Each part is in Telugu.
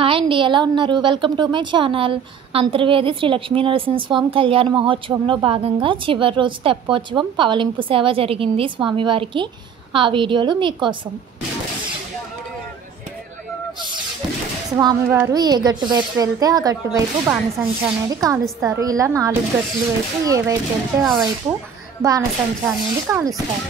హాయ్ అండి, ఎలా ఉన్నారు? Welcome to my channel. Antarvedi Sri Lakshmi Narasimhaswamy కళ్యాణ మహోత్సవంలో భాగంగా చివరి రోజు తెప్పోత్సవం పవలింపు సేవ జరిగింది స్వామివారికి. ఆ వీడియోలు మీకోసం. స్వామివారు ఏ గట్టు వైపు వెళ్తే ఆ గట్టు వైపు బాణసంచ అనేది కాలుస్తారు. ఇలా 4 గట్టుల వైపు ఏ వైపు వెళ్తే ఆ వైపు బాణసంచ అనేది కాలుస్తారు.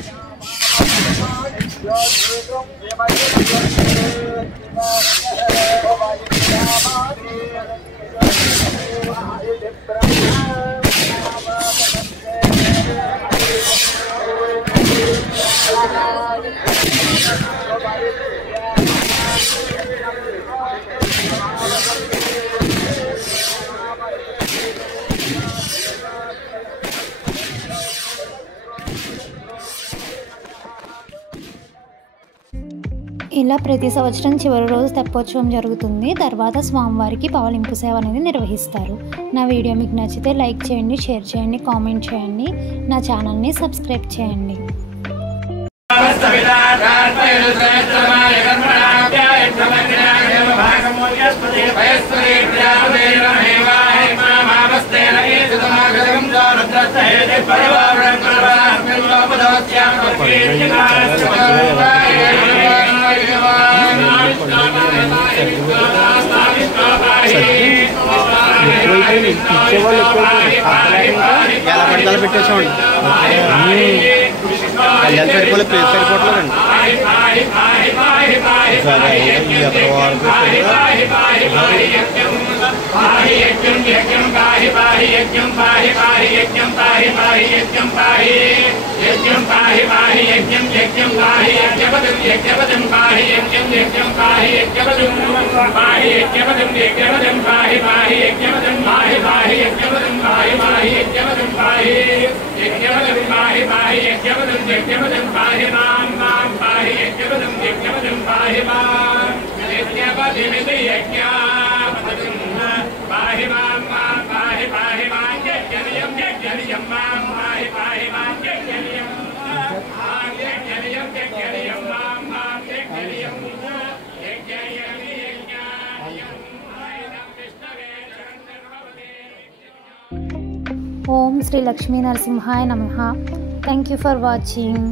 ఇలా ప్రతి సంవత్సరం చివరి రోజు తెప్పోత్సవం జరుగుతుంది. తర్వాత స్వామివారికి పవలింపు సేవ అనేది నిర్వహిస్తారు. నా వీడియో మీకు నచ్చితే లైక్ చేయండి, షేర్ చేయండి, కామెంట్ చేయండి, నా ఛానల్ని సబ్స్క్రైబ్ చేయండి. ఎలా పడతాలో పెట్టేసామండి. కళ్యాణ్ సరిపోలే ప్లేస్ సరిపోవట్లేదండి. ఓం శ్రీ లక్ష్మీ నరసింహాయ నమః. Thank you for watching.